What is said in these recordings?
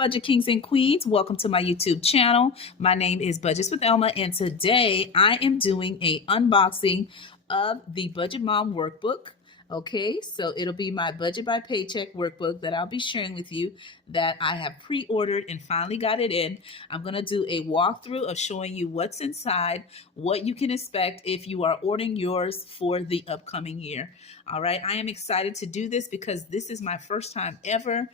Budget Kings and Queens? Welcome to my YouTube channel. My name is Budgets with Elma, and today I am doing a unboxing of the Budget Mom Workbook. Okay, so it'll be my Budget by Paycheck Workbook that I'll be sharing with you that I have pre-ordered and finally got it in. I'm going to do a walkthrough of showing you what's inside, what you can expect if you are ordering yours for the upcoming year. All right, I am excited to do this because this is my first time ever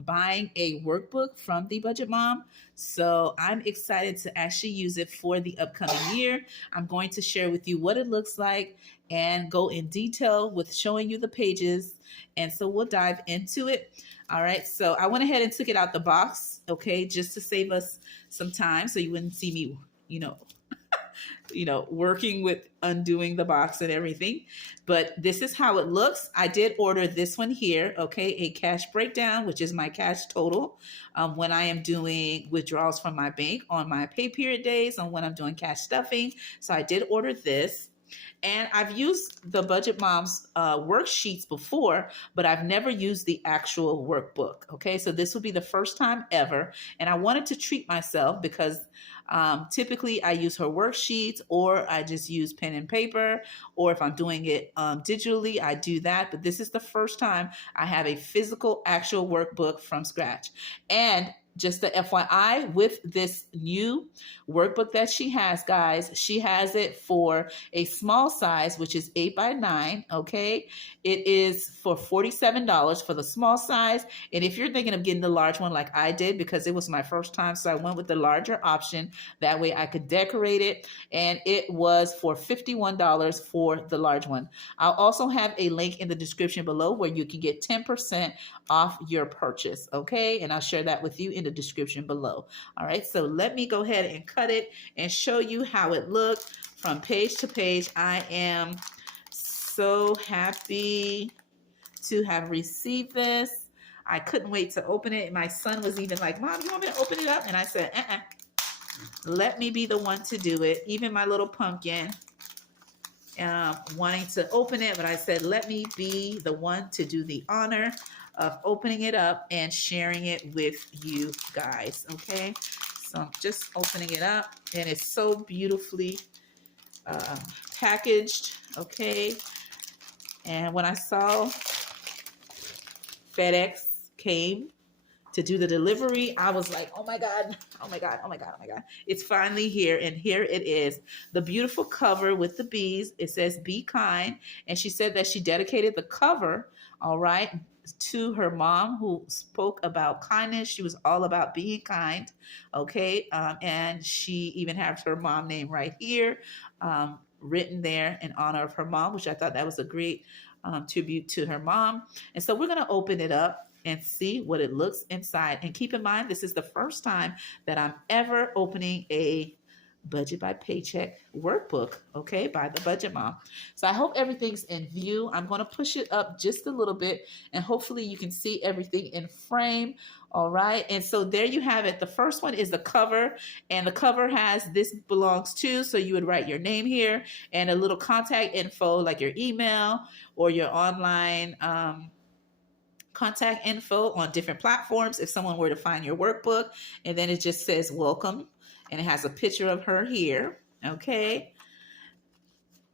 buying a workbook from the Budget Mom. So I'm excited to actually use it for the upcoming year. I'm going to share with you what it looks like and go in detail with showing you the pages. And so we'll dive into it. All right, so I went ahead and took it out the box, okay, just to save us some time so you wouldn't see me, working with undoing the box and everything. But this is how it looks. I did order this one here, okay, a cash breakdown, which is my cash total when I am doing withdrawals from my bank on my pay period days and when I'm doing cash stuffing. So I did order this. And I've used the Budget Mom's worksheets before, but I've never used the actual workbook. Okay, so this will be the first time ever. And I wanted to treat myself because typically I use her worksheets, or I just use pen and paper, or if I'm doing it digitally, I do that. But this is the first time I have a physical actual workbook from scratch. And just the FYI, with this new workbook that she has, guys, she has it for a small size, which is 8x9, okay? It is for $47 for the small size. And if you're thinking of getting the large one like I did, because it was my first time, so I went with the larger option. That way I could decorate it. And it was for $51 for the large one. I'll also have a link in the description below where you can get 10% off your purchase, okay? And I'll share that with you in the description below. All right, so let me go ahead and cut it and show you how it looks from page to page. I am so happy to have received this. I couldn't wait to open it. My son was even like, Mom, you want me to open it up? And I said, let me be the one to do it. Even my little pumpkin wanting to open it, but I said, let me be the one to do the honor of opening it up and sharing it with you guys, okay? So I'm just opening it up, and it's so beautifully packaged, okay? And when I saw FedEx came to do the delivery, I was like, oh my God, oh my God, oh my God, oh my God. It's finally here, and here it is. The beautiful cover with the bees. It says, be kind. And she said that she dedicated the cover, all right, to her mom, who spoke about kindness. She was all about being kind, okay? And she even has her mom name right here, written there in honor of her mom, which I thought that was a great tribute to her mom. And so we're going to open it up and see what it looks inside. And keep in mind, this is the first time that I'm ever opening a Budget by Paycheck workbook, okay, by the Budget Mom. So I hope everything's in view. I'm going to push it up just a little bit, and hopefully you can see everything in frame. All right, and so there you have it. The first one is the cover, and the cover has this belongs to, so you would write your name here and a little contact info like your email or your online contact info on different platforms if someone were to find your workbook. And then it just says welcome, and it has a picture of her here, okay?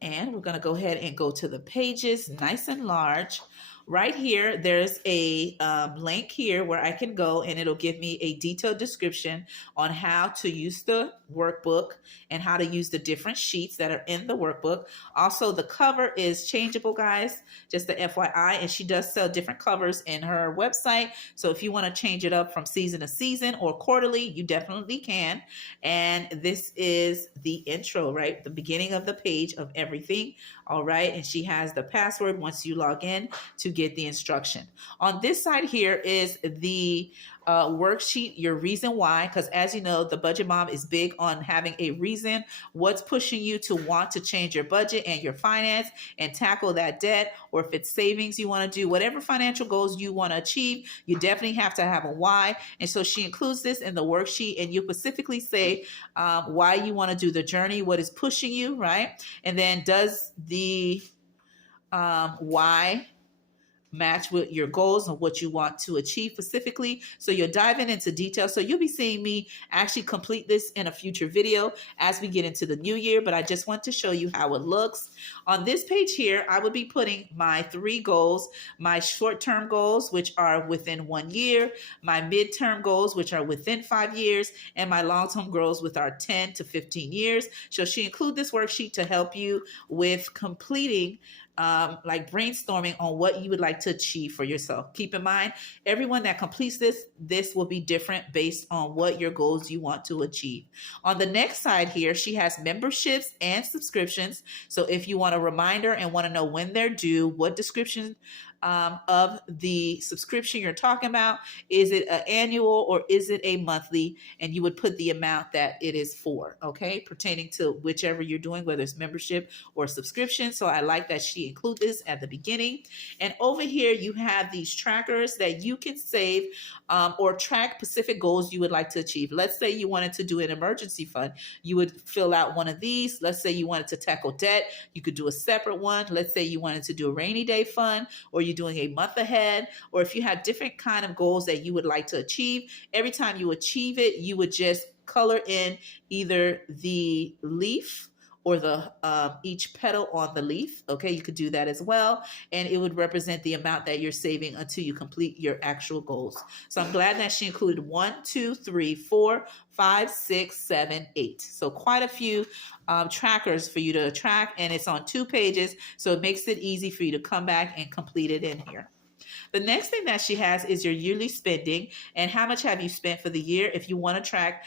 And we're going to go ahead and go to the pages, nice and large. Right here, there's a link here where I can go, and it'll give me a detailed description on how to use the workbook and how to use the different sheets that are in the workbook. Also, the cover is changeable, guys, just the FYI, and she does sell different covers in her website. So if you want to change it up from season to season or quarterly, you definitely can. And this is the intro, right? The beginning of the page of everything. All right, and she has the password once you log in to get the instruction. On this side here is the worksheet, your reason why, because as you know, the Budget Mom is big on having a reason, what's pushing you to want to change your budget and your finance and tackle that debt, or if it's savings you want to do, whatever financial goals you want to achieve, you definitely have to have a why. And so she includes this in the worksheet, and you specifically say why you want to do the journey, what is pushing you, right? And then does the why match with your goals and what you want to achieve specifically. So you're diving into detail. So you'll be seeing me actually complete this in a future video as we get into the new year, but I just want to show you how it looks. On this page here, I would be putting my 3 goals, my short-term goals, which are within 1 year, my midterm goals, which are within 5 years, and my long-term goals, which are 10 to 15 years. So she include this worksheet to help you with completing like brainstorming on what you would like to achieve for yourself. Keep in mind, everyone that completes this will be different based on what your goals you want to achieve. On the next side here, she has memberships and subscriptions. So if you want a reminder and want to know when they're due, what description of the subscription you're talking about, is it an annual or is it a monthly, and you would put the amount that it is for, okay, pertaining to whichever you're doing, whether it's membership or subscription. So I like that she include this at the beginning. And over here you have these trackers that you can save or track specific goals you would like to achieve. Let's say you wanted to do an emergency fund, you would fill out one of these. Let's say you wanted to tackle debt, you could do a separate one. Let's say you wanted to do a rainy day fund, or you doing a month ahead, or if you have different kind of goals that you would like to achieve, every time you achieve it, you would just color in either the leaf or the each petal on the leaf. Okay, you could do that as well, and it would represent the amount that you're saving until you complete your actual goals. So I'm glad that she included 1, 2, 3, 4, 5, 6, 7, 8. So quite a few trackers for you to track, and it's on 2 pages, so it makes it easy for you to come back and complete it in here. The next thing that she has is your yearly spending and how much have you spent for the year. If you want to track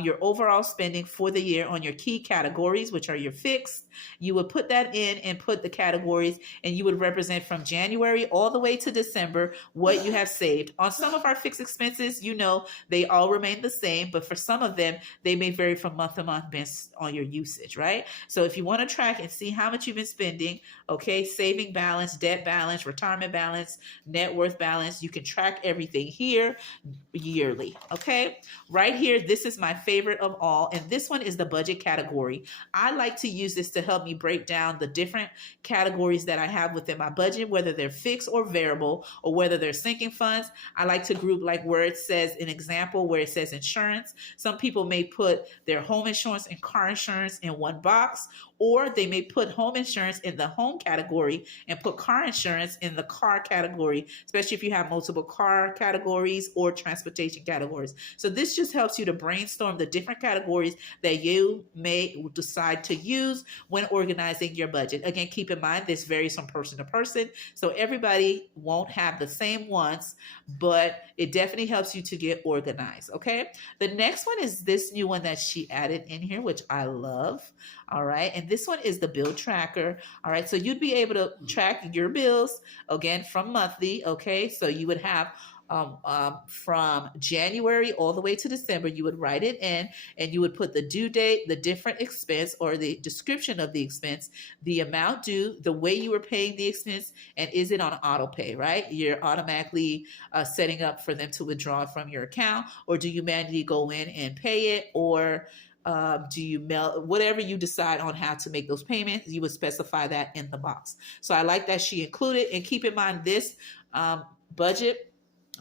your overall spending for the year on your key categories, which are your fixed, you would put that in and put the categories, and you would represent from January all the way to December what you have saved. On some of our fixed expenses, you know, they all remain the same, but for some of them, they may vary from month to month based on your usage, right? So if you want to track and see how much you've been spending, okay, saving balance, debt balance, retirement balance, net worth balance, you can track everything here yearly. Okay, right here, this is my favorite of all, and this one is the budget category. I like to use this to help me break down the different categories that I have within my budget, whether they're fixed or variable, or whether they're sinking funds. I like to group like where it says an example, where it says insurance. Some people may put their home insurance and car insurance in one box, or they may put home insurance in the home category and put car insurance in the car category, especially if you have multiple car categories or transportation categories. So this just helps you to brainstorm the different categories that you may decide to use when organizing your budget. Again, keep in mind, this varies from person to person, so everybody won't have the same ones, but it definitely helps you to get organized, okay? The next one is this new one that she added in here, which I love. All right, and this one is the bill tracker. All right, so you'd be able to track your bills again from monthly. Okay, so you would have from January all the way to December, you would write it in, and you would put the due date, the different expense or the description of the expense, the amount due, the way you were paying the expense, and is it on auto pay, right? You're automatically setting up for them to withdraw from your account, or do you manually go in and pay it, or do you mail, whatever you decide on how to make those payments, you would specify that in the box. So I like that she included, and keep in mind this budget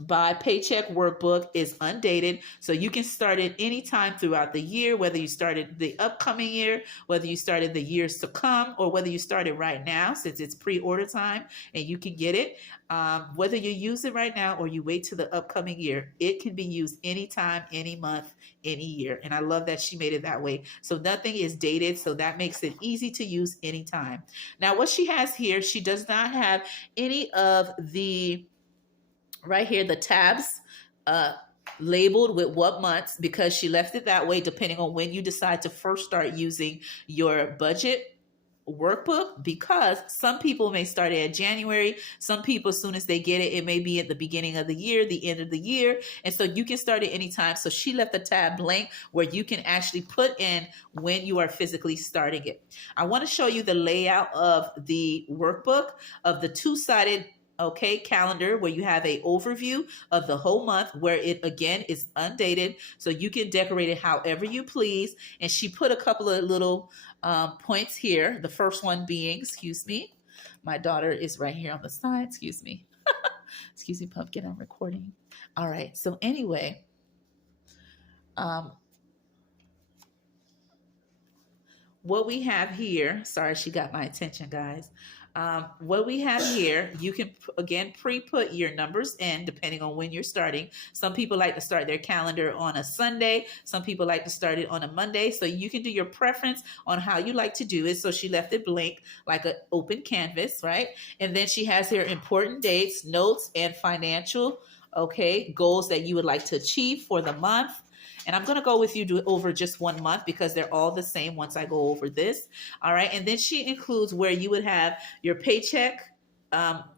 by Paycheck Workbook is undated, so you can start it anytime throughout the year, whether you started the upcoming year, whether you started the years to come, or whether you started right now, since it's pre-order time and you can get it. Whether you use it right now or you wait to the upcoming year, it can be used anytime, any month, any year. And I love that she made it that way. So nothing is dated, so that makes it easy to use anytime. Now, what she has here, she does not have any of the right here, the tabs labeled with what months, because she left it that way depending on when you decide to first start using your budget workbook, because some people may start it at January, some people as soon as they get it, it may be at the beginning of the year, the end of the year, and so you can start it anytime. So she left the tab blank where you can actually put in when you are physically starting it. I want to show you the layout of the workbook, of the two-sided calendar, where you have a overview of the whole month, where it again is undated, so you can decorate it however you please. And she put a couple of little points here. The first one being, excuse me, my daughter is right here on the side, excuse me. Excuse me, Pumpkin, I'm recording. All right. So anyway, um, what we have here, sorry, she got my attention, guys. What we have here, you can again pre-put your numbers in depending on when you're starting. Some people like to start their calendar on a Sunday. Some people like to start it on a Monday. So you can do your preference on how you like to do it. So she left it blank like an open canvas, right? And then she has here important dates, notes, and financial, okay, goals that you would like to achieve for the month. And I'm going to go with you to over just 1 month because they're all the same once I go over this. All right. And then she includes where you would have your paycheck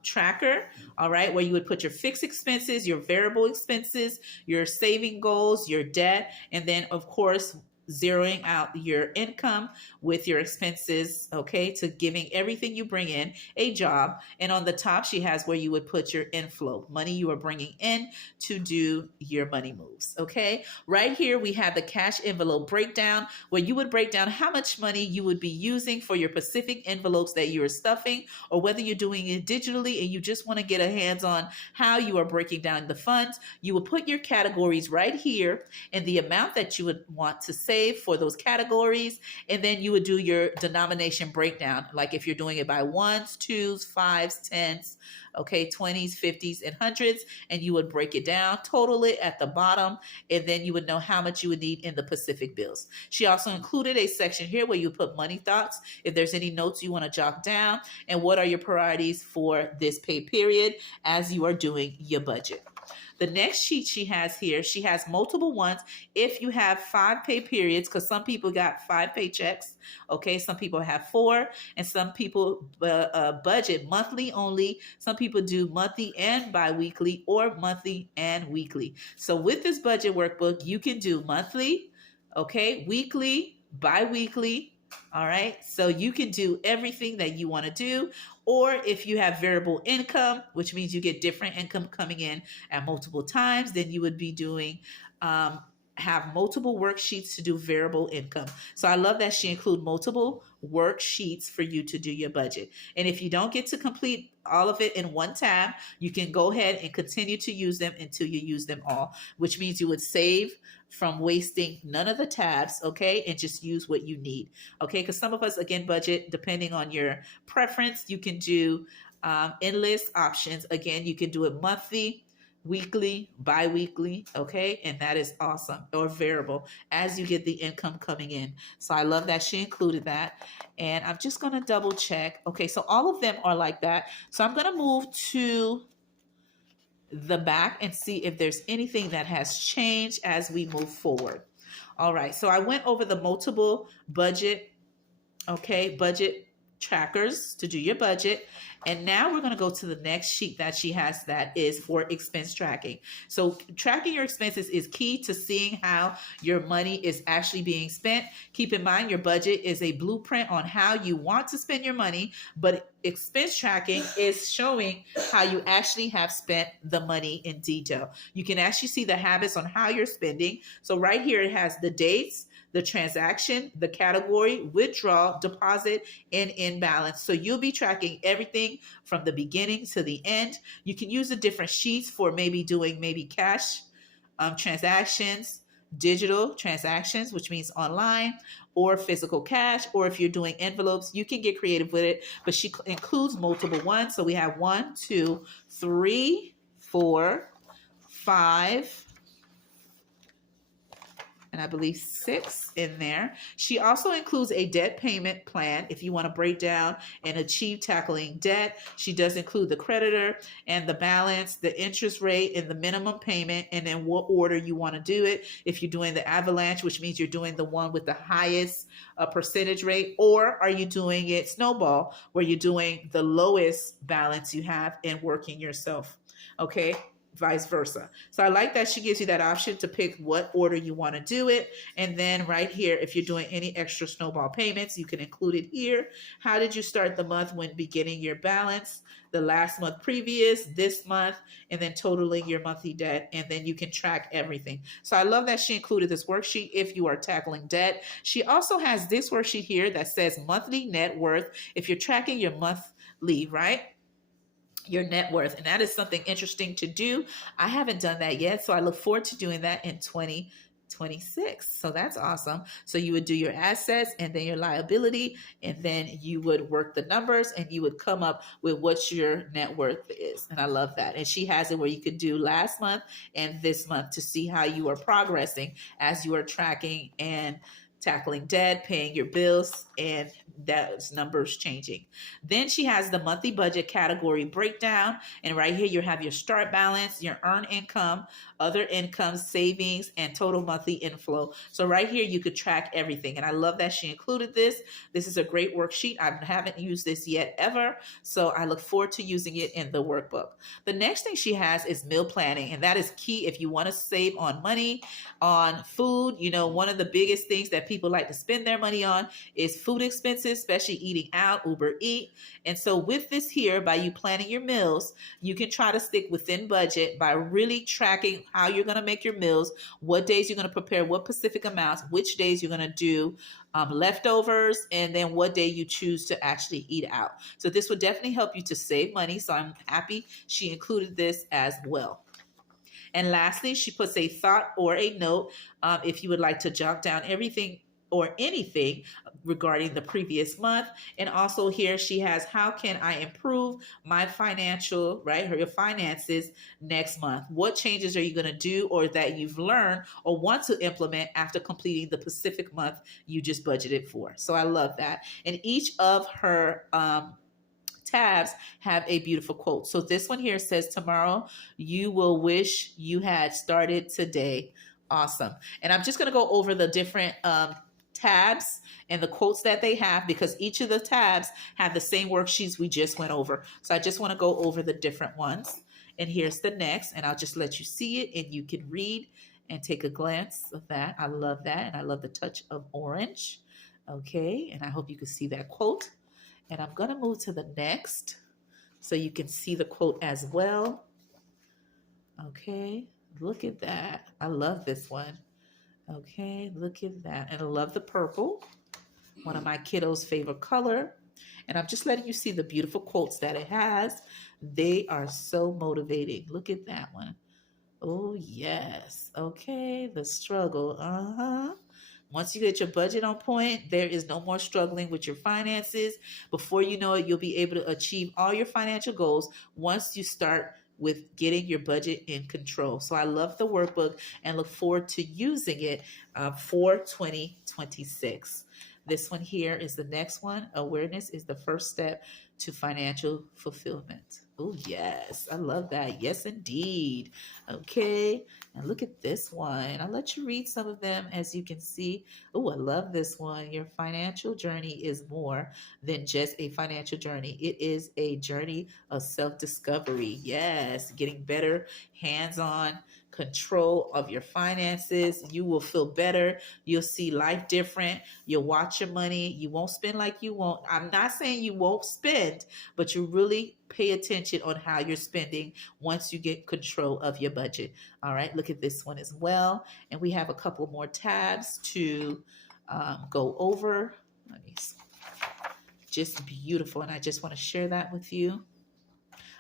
tracker, all right, where you would put your fixed expenses, your variable expenses, your saving goals, your debt, and then, of course, zeroing out your income with your expenses, okay, to giving everything you bring in a job. And on the top, she has where you would put your inflow, money you are bringing in to do your money moves, okay? Right here, we have the cash envelope breakdown where you would break down how much money you would be using for your specific envelopes that you are stuffing, or whether you're doing it digitally and you just want to get a hands on how you are breaking down the funds. You will put your categories right here and the amount that you would want to save for those categories, and then you would do your denomination breakdown, like if you're doing it by ones, twos, fives, tens, okay, 20s, 50s, and hundreds, and you would break it down, total it at the bottom, and then you would know how much you would need in the Pacific bills. She also included a section here where you put money thoughts, if there's any notes you want to jot down, and what are your priorities for this pay period as you are doing your budget. The next sheet she has here, she has multiple ones. If you have 5 pay periods, because some people got 5 paychecks, okay, some people have 4, and some people budget monthly only. Some people do monthly and bi-weekly, or monthly and weekly. So with this budget workbook, you can do monthly, okay, weekly, bi-weekly. All right, so you can do everything that you want to do. Or if you have variable income, which means you get different income coming in at multiple times, then you would be doing have multiple worksheets to do variable income. So I love that she include multiple worksheets for you to do your budget. And if you don't get to complete all of it in one tab, you can go ahead and continue to use them until you use them all, which means you would save from wasting none of the tabs, okay, and just use what you need, okay? Because some of us, again, budget, depending on your preference, you can do endless options. Again, you can do it monthly, weekly, bi-weekly, okay, and that is awesome, or variable as you get the income coming in. So I love that she included that. And I'm just going to double check. Okay, so all of them are like that. So I'm going to move to the back and see if there's anything that has changed as we move forward. All right, so I went over the multiple budget, okay, budget trackers to do your budget. And now we're going to go to the next sheet that she has that is for expense tracking. So tracking your expenses is key to seeing how your money is actually being spent. Keep in mind, your budget is a blueprint on how you want to spend your money, but expense tracking is showing how you actually have spent the money in detail. You can actually see the habits on how you're spending. So right here, it has the dates, the transaction, the category, withdrawal, deposit, and in balance. So you'll be tracking everything from the beginning to the end. You can use the different sheets for maybe doing cash transactions, digital transactions, which means online, or physical cash, or if you're doing envelopes, you can get creative with it, but she includes multiple ones. So we have 1, 2, 3, 4, 5, and I believe 6 in there. She also includes a debt payment plan if you want to break down and achieve tackling debt. She does include the creditor and the balance, the interest rate, and the minimum payment, and then what order you want to do it. If you're doing the avalanche, which means you're doing the one with the highest percentage rate, or are you doing it snowball, where you're doing the lowest balance you have and working yourself, okay? Vice versa. So I like that she gives you that option to pick what order you want to do it. And then right here, if you're doing any extra snowball payments, you can include it here. How did you start the month when beginning your balance? The last month previous, this month, and then totaling your monthly debt. And then you can track everything. So I love that she included this worksheet if you are tackling debt. She also has this worksheet here that says monthly net worth. If you're tracking your monthly, right? your net worth. And that is something interesting to do. I haven't done that yet, so I look forward to doing that in 2026. So that's awesome. So you would do your assets and then your liability, and then you would work the numbers and you would come up with what your net worth is. And I love that. And she has it where you could do last month and this month to see how you are progressing as you are tracking and tackling debt, paying your bills, and those numbers changing. Then she has the monthly budget category breakdown. And right here, you have your start balance, your earned income, other income, savings, and total monthly inflow. So right here, you could track everything. And I love that she included this. This is a great worksheet. I haven't used this yet ever. So I look forward to using it in the workbook. The next thing she has is meal planning. And that is key if you want to save on money, on food. You know, one of the biggest things that people like to spend their money on is food expenses, especially eating out, Uber Eat. And so with this here, by you planning your meals, you can try to stick within budget by really tracking how you're going to make your meals, what days you're going to prepare what specific amounts, which days you're going to do leftovers, and then what day you choose to actually eat out. So this would definitely help you to save money. So I'm happy she included this as well. And lastly, she puts a thought or a note if you would like to jot down everything or anything regarding the previous month. And also here she has, how can I improve my financial, right, or your finances next month? What changes are you going to do or that you've learned or want to implement after completing the specific month you just budgeted for? So I love that. And each of her tabs have a beautiful quote. So this one here says, tomorrow you will wish you had started today. Awesome. And I'm just going to go over the different tabs and the quotes that they have, because each of the tabs have the same worksheets we just went over. So I just want to go over the different ones. And here's the next, and I'll just let you see it and you can read and take a glance of that. I love that. And I love the touch of orange. Okay. And I hope you can see that quote. And I'm going to move to the next so you can see the quote as well. Okay. Look at that. I love this one. Okay, look at that. And I love the purple, one of my kiddos' favorite color. And I'm just letting you see the beautiful quotes that it has. They are so motivating. Look at that one. Oh, yes. Okay, the struggle. Once you get your budget on point, there is no more struggling with your finances. Before you know it, you'll be able to achieve all your financial goals once you start with getting your budget in control. So I love the workbook and look forward to using it for 2026. This one here is the next one. Awareness is the first step to financial fulfillment. Oh, yes. I love that. Yes, indeed. Okay. And look at this one. I'll let you read some of them as you can see. Oh, I love this one. Your financial journey is more than just a financial journey. It is a journey of self-discovery. Yes. Getting better hands-on control of your finances. You will feel better. You'll see life different. You'll watch your money. You won't spend like you won't. I'm not saying you won't spend, but you really pay attention on how you're spending once you get control of your budget. All right, look at this one as well. And we have a couple more tabs to go over. Let me see. Just beautiful. And I just want to share that with you.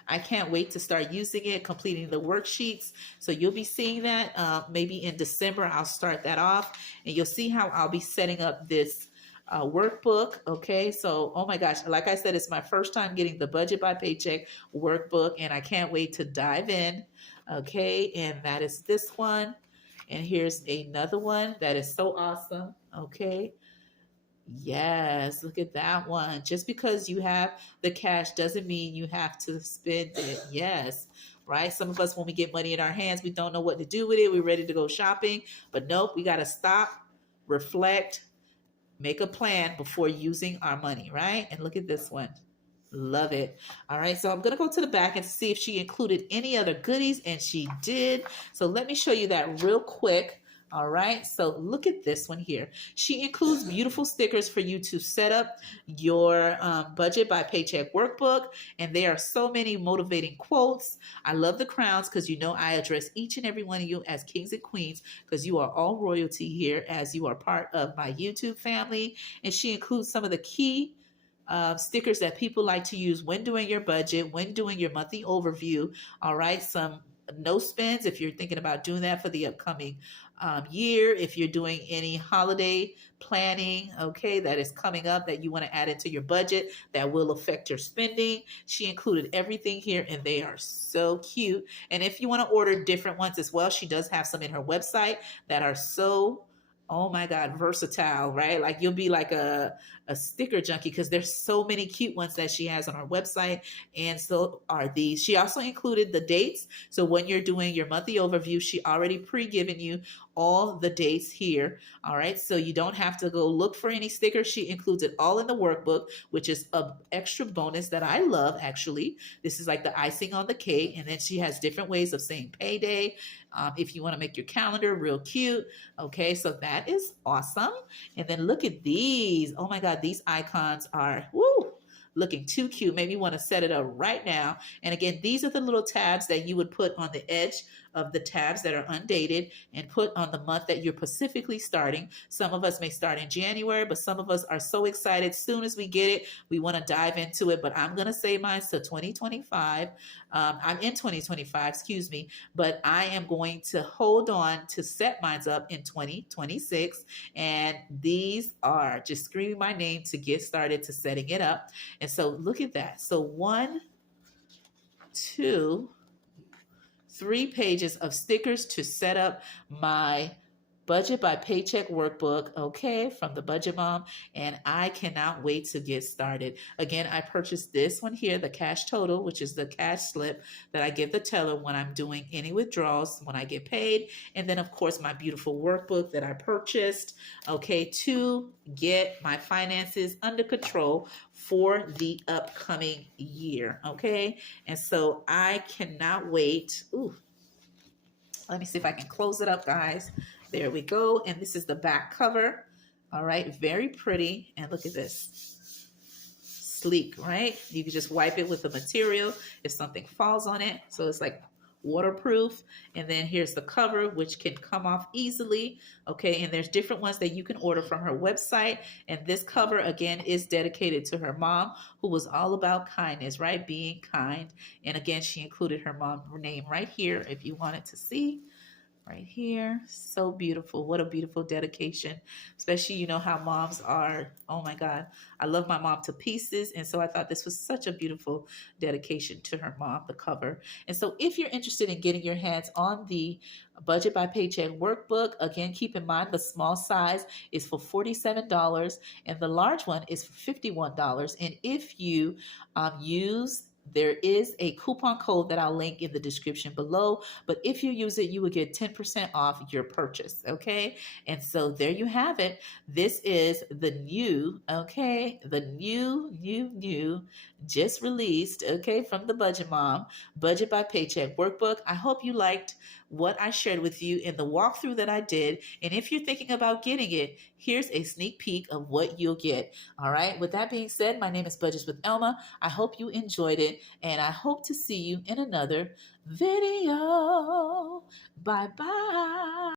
I can't wait to start using it, completing the worksheets. So you'll be seeing that maybe in December. I'll start that off and you'll see how I'll be setting up this workbook. Okay. So, oh my gosh, like I said, it's my first time getting the Budget by Paycheck workbook and I can't wait to dive in. Okay. And that is this one. And here's another one that is so awesome. Okay. Yes, look at that one. Just because you have the cash doesn't mean you have to spend it. Yes, right? Some of us, when we get money in our hands, we don't know what to do with it. We're ready to go shopping. But nope, we got to stop, reflect, make a plan before using our money, right? And look at this one. Love it. All right, so I'm going to go to the back and see if she included any other goodies, and she did. So let me show you that real quick. All right, so look at this one here. She includes beautiful stickers for you to set up your Budget by Paycheck workbook, and there are so many motivating quotes. I love the crowns because you know I address each and every one of you as kings and queens because you are all royalty here as you are part of my YouTube family. And she includes some of the key stickers that people like to use when doing your budget, when doing your monthly overview. All right, some no spends if you're thinking about doing that for the upcoming year. If you're doing any holiday planning, okay, that is coming up that you want to add into your budget that will affect your spending. She included everything here and they are so cute. And if you want to order different ones as well, she does have some in her website that are so, oh my God, versatile, right? Like you'll be like a sticker junkie because there's so many cute ones that she has on her website. And so are these. She also included the dates. So when you're doing your monthly overview, she already pre-given you all the dates here. All right. So you don't have to go look for any stickers. She includes it all in the workbook, which is an extra bonus that I love, actually. This is like the icing on the cake. And then she has different ways of saying payday. If you want to make your calendar real cute. Okay. So that is awesome. And then look at these. Oh my God. These icons are, woo, looking too cute. Maybe you want to set it up right now. And again, these are the little tabs that you would put on the edge of the tabs that are undated and put on the month that you're specifically starting. Some of us may start in January, but some of us are so excited. As soon as we get it, we want to dive into it. But I'm going to say mine to 2025. I'm in 2025, excuse me, but I am going to hold on to set mine up in 2026. And these are just screaming my name to get started to setting it up. And so look at that. So 1, 2, 3 pages of stickers to set up my Budget by Paycheck Workbook, okay, from the Budget Mom, and I cannot wait to get started. Again, I purchased this one here, the cash total, which is the cash slip that I give the teller when I'm doing any withdrawals, when I get paid, and then, of course, my beautiful workbook that I purchased, okay, to get my finances under control for the upcoming year, okay? And so I cannot wait. Ooh, let me see if I can close it up, guys. There we go. And this is the back cover. All right, very pretty. And look at this. Sleek, right? You can just wipe it with the material if something falls on it. So it's like waterproof. And then here's the cover, which can come off easily. Okay, and there's different ones that you can order from her website. And this cover, again, is dedicated to her mom, who was all about kindness, right? Being kind. And again, she included her mom's name right here if you wanted to see. Right here. So beautiful. What a beautiful dedication. Especially, you know how moms are. Oh my God. I love my mom to pieces. And so I thought this was such a beautiful dedication to her mom, the cover. And so if you're interested in getting your hands on the Budget by Paycheck Workbook, again, keep in mind the small size is for $47 and the large one is for $51. And if you there is a coupon code that I'll link in the description below, but if you use it, you will get 10% off your purchase, okay? And so there you have it. This is the new, okay, the new, just released, okay, from the Budget Mom, Budget by Paycheck Workbook. I hope you liked what I shared with you in the walkthrough that I did. And if you're thinking about getting it, here's a sneak peek of what you'll get. All right. With that being said, my name is Budgets with Elma. I hope you enjoyed it, and I hope to see you in another video. Bye-bye.